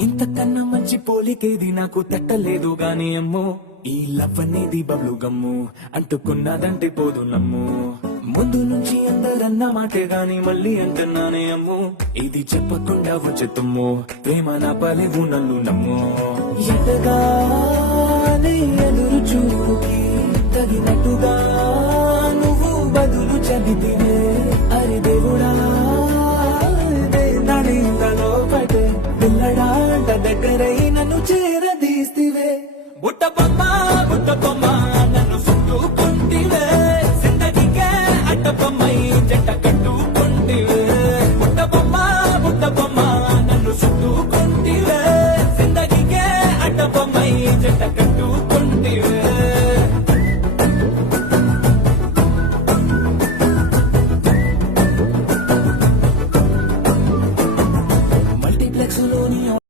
ఇంతకన్నా మంచి పోలికేది నాకు తట్టలేదు గాని అమ్మో ఈ లవ్ అనేది బబ్లు గమ్ము అంటుకున్నదంటే పోదు నమ్ము ముందు నుంచి అందరన్న మాటే గాని మళ్ళీ అంటున్నానే అమ్ము ఇది చెప్పకుండా వచ్చేతుమ్ము ప్రేమ నా పలేవు నన్ను నమ్ము ఎటగానే ఎదురు చూకి తగినట్టుగా నువ్వు బదులు చెబితినే అరే దేవుడా నడిందలో పడే పిల్లడాంట దగ్గరే